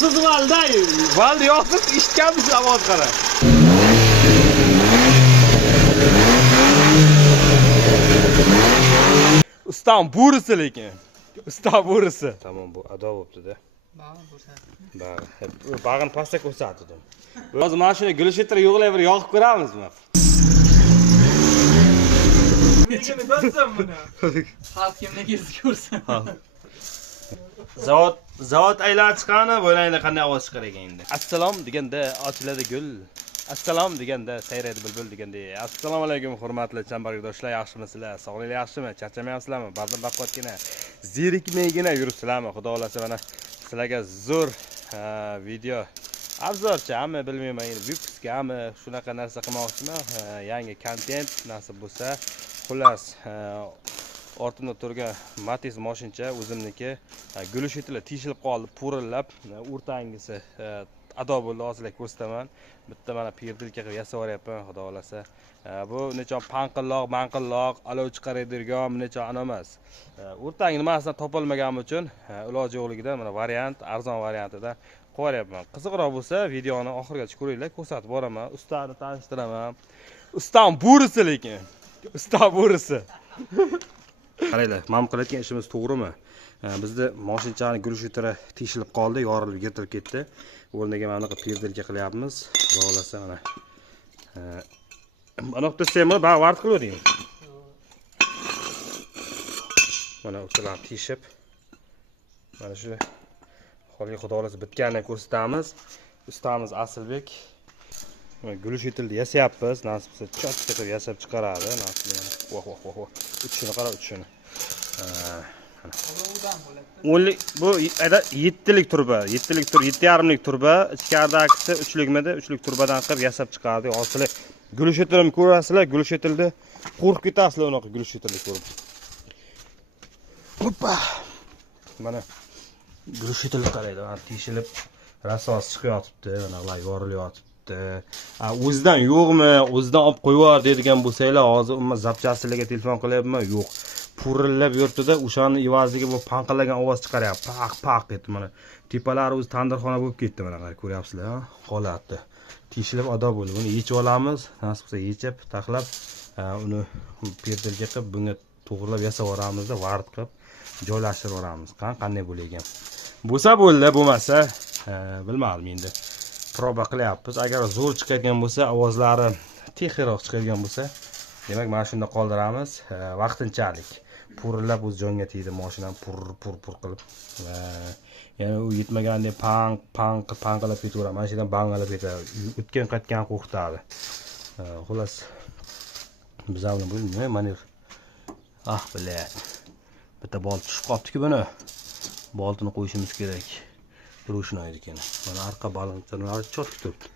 Yog'siz valda, valda yog'siz eshitganmiz ovoz qara. Ustam burisi lekin. Usta burisi. Tamam bu ado bo'pti-da. Bag'in pastga ko'rsatdim. Hozir mana shuni gulshetlar yo'g'lay bir yoqib ko'ramizmi? Nechini ko'rsam buni? Xalq kimni kezdi ko'rsin. Zavod aylanib chiqqani bo'layda qanday ovoz chiqar ekan endi. Assalom deganda ochiladi gul. Assalom deganda sayraydi bulbul deganda. Assalomu alaykum hurmatli chambardoshlar, yaxshimisizlar? Sog'lig'ingiz yaxshimi? Charchamayapsizlarmi? Ba'zan baqvatgina, zerikmaygina yuribsizlarmi? Xudo xolasa mana sizlarga zo'r video obzorchi, hamma bilmayman, endi vyupska hamma shunaqa narsa qilmoqchiman. Yangi kontent nasib bo'lsa, xullas ortimda turgan Matiz mashincha o'zimniki gulshetlar tishilib qoldi, purillab, o'rtangisi ado bo'ldi, hozirlik ko'rsataman. Bitta mana pirdilka qilib yasab yuryapman, xudo xolasa. Bu nechon manqilloq, olov chiqaradigan nechon ana emas. O'rtang nimasidan topolmaganim uchun iloji yo'qligidan mana variant, arzon variantida qo'yapman. Qiziqroq bo'lsa, videoni oxirigacha ko'ringlar, ko'rsatib boraman, ustani tanishtiraman. Ustam burisi lekin. Usta burisi. Qaranglar, mana qilayotgan ishimiz to'g'rimi? Bizda mashinchani gulshetari teshilib qoldi, yorilib yetilib ketdi. O'rniga mana bunaqa pirdilka qilyapmiz. Xudo xolasa mana. Mana o'tsa-mi, vart qilavering. Mana o'tsalar teshib. Mana shu holiga xudo xolasa bitganini ko'rsatamiz. Ustamiz Asilbek gulshetlarni yasayapmiz. Nasib bo'lsa, chotga qilib yasab chiqaradi. Nasib voh. Uchini qara, uchini. Bu 7lik turba, 7,5lik turba, ichkaridagisi 3likmidi, 3lik turbadan qilib yasab chiqardi. Hozir gulshetlarni ko'rasizlar, gulshetildi, qo'rqib ketasizlar unaqa gulshetilni ko'rib. Hoppa. Mana gulshetlar qaraydi, mana teshilib rasos chiqyapti, mana ular yorilyapti. O'zidan yo'qmi, o'zidan olib qo'yvar deydigan bo'lsanglar, hozir umma zapchastlarga telefon qilyapman, yo'q. Purillab yurtida o'shani evaziga bu panqillagan ovoz chiqaryapti. Paq etdi mana. Tepalari o'zi tandirxona bo'lib ketdi mana, ko'ryapsizlar, holatni. Teshilib ado bo'ldi. Buni yechib olamiz. Nasib bo'lsa yechib, taxlab, uni pirdilga qilib, bunga to'g'rilab yasab yuramizda, vart qilib joylashtirib yuramız. Qanday bo'laygan. Bo'lsa bo'ldi, bo'lmasa, bilmadim endi. Proba qilyapmiz. Agar zo'r chiqadigan bo'lsa, ovozlari texroq chiqadigan bo'lsa, demak mana shunda qoldiramiz. Vaqtinchalik purillab o'z jonga tegdi, mashinam pur qilib. Ya'ni u yetmaganda panqilab ketaveradi. Mana shundan bangalab ketadi. O'tgan qaytgan qo'rqitadi. Xullas biz ham buni mana bilat. Bitta bolt tushib qolibdi-ku buni. Boltini qo'yishimiz kerak. Ro'shnoy ekan. Mana arqa balanchani chotib turibdi.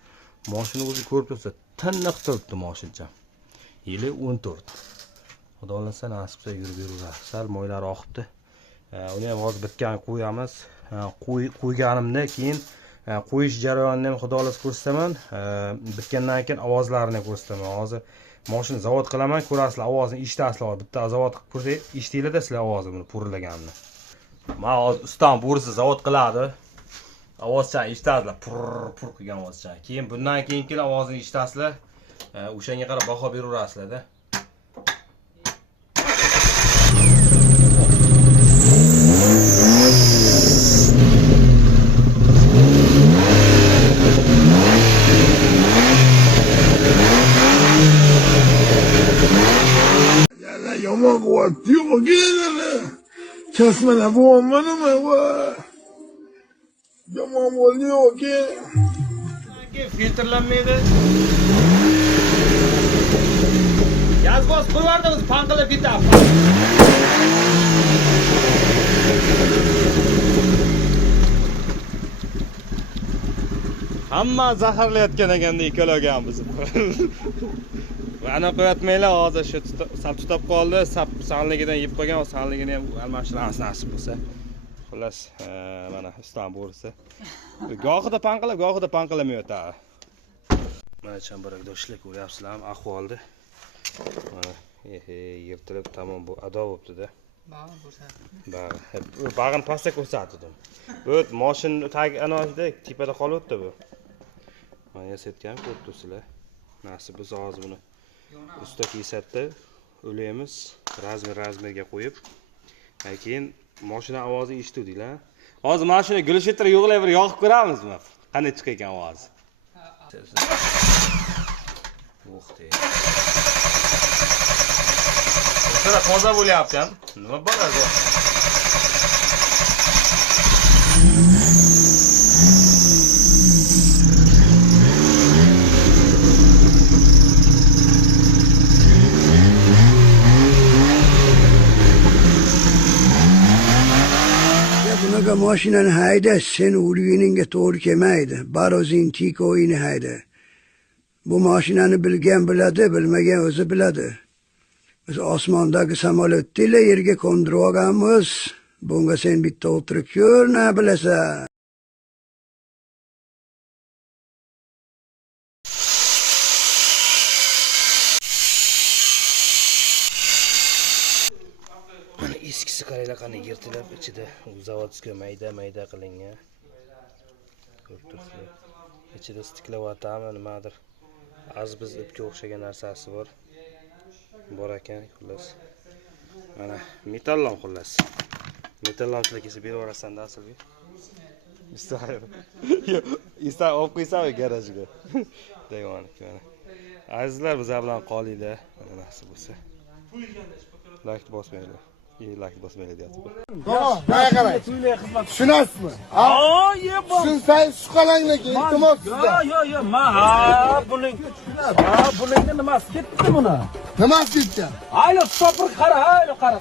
Mashina o'zi ko'rib tursa, tiniq turibdi mashincha. Yili 14. Xudo xolasa nasib qilsa yurib yuraveradi. Sal moylari oqibdi. Uni ham hozir bitgan qo'yamiz. Qo'yganimdan keyin qo'yish jarayonini ham xudo xolasa ko'rsataman. Bitgandan keyin ovozlarini ko'rsataman. Hozir mashina zavod qilaman, ko'rasizlar, ovozini eshitasizlar. Bitta zavod qilib ko'rsak, eshitinglar-da sizlar ovozini, purillaganini. Mana hozir ustam burisi zavod qiladi. Ovozchani eshitasizlar, pur qilgan ovozchani. Keyin bundan keyingi ovozini eshitasizlar. O'shanga qarab baho beraverasizlar-da. Yomon qilyapti, yo'q keladi. Kasmana bo'lmanmi va? Yomon bo'ldi yo'q filtrlanmaydi. Gaz bosib qo'yardingiz, panqilib ketadi. Hamma zaharlayotgan ekanda ekologanmiz. Ana qo'yatmaylar, hozir shu sap tutab qoldi, sap sanligidan yeb qo'ygan, sanligini ham almashtiramiz nasib bo'lsa. Xullas, mana ustam bo'lsa. Gohida panqilamayotadi. Mana chambarakdoshlar ko'ryapsizlarmi ahvolni? Mana yirtilib tamom bu ado bo'libdi-da. Bag'in ko'rsatdi. Bag'in pastda ko'rsatdim. Bu mashina tagi anavida tepada qolyapti bu. Mana yasatgan ko'rib turibsizlar. Nasib bo'lsa hozir buni usta kesatdi. O'laymiz, razmerga qo'yib. Keyin mashina ovozini eshitdinglar. Hozir mashina gulshetira yo'g'lay bir yoqib ko'ramizmi? Qanday chiqar ekan ovozi? O'xtay. O'sha toza bo'lyapti ham. Nima bo'ladi? Bunaqa mashinani haydash seni o'lguningga to'g'ri kelmaydi. Barozin tikoyini hayda. Bu mashinani bilgan biladi, bilmagan o'zi biladi. Biz osmondagi samolyotni yerga qo'ndirib olganmiz. Bunga sen bitta o'tirib ko'r, na bilasan. Eskisi qaranglar qanday yirtilib ichida zavodskiy mayda qilingan. Ko'rib turibsizlar. Ichida stiklayaptimi, nimadir. Biz ipga o'xshagan narsasi bor. Bor ekan, xullas. Mana metallom xullas. Metallomchilar kelsa berib yuborasan-da aslga. Istar olib qo'ysamu garajga. Devon mana. Azizlar bizlar bilan qolinglar. Mana nasib bo'lsa. Like bosmanglar. Like bosmaylar deyapti. Tushunasizmi? Tushunsangiz shu qalanglarga iltimos sizdan. Yo'q, buningni nimasi ketdi buni? Nimasi ketgan? Aylo stopir qara, qara.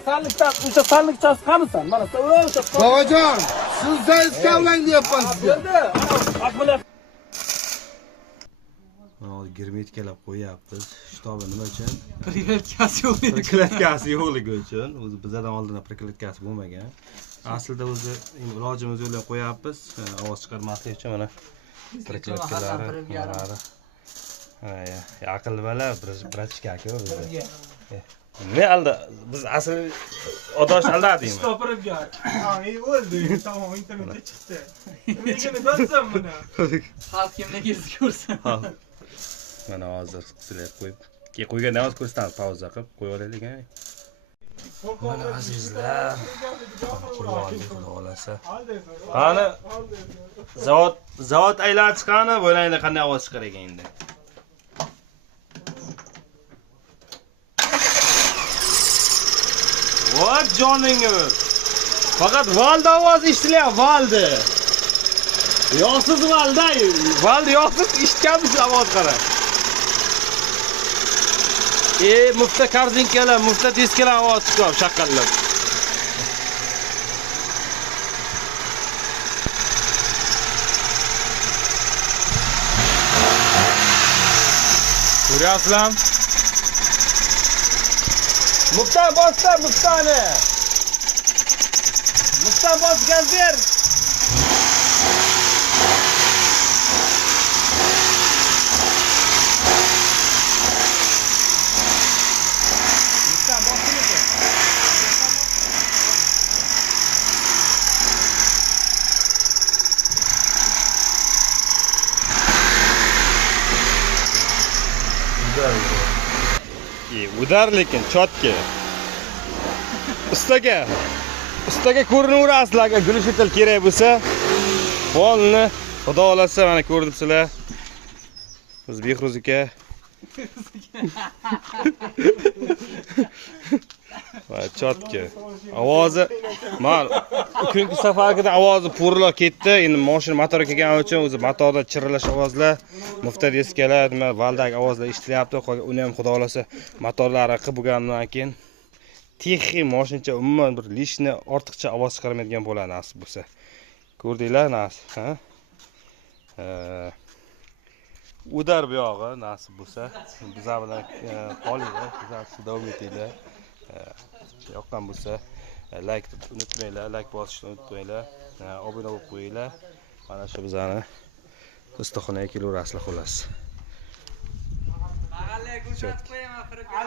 Sanlikchasi qanisan? Mana o'sha. Bobojon, tushunsangiz kavlang deyapman sizga. Germetkalab qo'yapmiz. Shtobi nima uchun? Prikladkasi yo'q. Prikladkasi yo'qligi uchun. O'zi bizdan oldin prikladkasi bo'lmagan. Aslida o'zi ilojimiz yo'lga qo'yapmiz. Ovoz chiqarmaslik uchun mana prikladkalari. Aqlli bola, brachka-ku bizda. Nima alda? Biz asl odosh aldadingmi? Stopiribgar. O'ldi. Tamom, internetga chiqdi. Nega batsam buni? Xalq kimni kezdi ko'rsin. Mana hozir sizlar qo'yib. Qo'ygandan hozir ko'rsatamiz, pauza qilib qo'yib olaylik. Mana azizlar. Xudo xolasa. Qani zavod aylanib chiqqani, bo'ylanglar qanday ovoz chiqar ekan endi. Voy joningiz. Faqat valda ovozi eshitilyapti, valda. Yo'qsiz valda, valda yo'qsiz eshitganmiz ovoz qara. Mufta karzinkalar, mufta diskalar ovoz chiqib shaqqallab. Ko'ryapsizlar? Mufta bosda, muftani. Mufta bosgan ber. Udar lekin chotga. Ustaga ko'rinaverasizlar, agar gulshetel kerak bo'lsa, polni xudo xolasa mana ko'rdingizlar. Biz Behruz aka. Va chotga. Ovozi men kungi safarda ovozi purlo ketdi. Endi mashina motori kelgani uchun o'zi motorda chirillash ovozlar, mufta diskalar, nima valdagi ovozlar eshitilyapti. Uni ham xudo xolasa motorlari qilib bo'lgandan keyin texi mashincha umuman bir lishni ortiqcha ovoz chiqarmaydigan bo'ladi nasib bo'lsa. Ko'rdinglar nasib, ha? Udar bu yog'i nasib bo'lsa, bizlar bilan qolinglar, bizlar davom etinglar. Yoqqan bo'lsa, like unutmanglar, like bosishni unutmanglar, obuna bo'lib qo'yinglar. Mana shu bizani ustaxonaga kelaverasizlar xolos. Mahallaga ko'rsatib qo'yaman.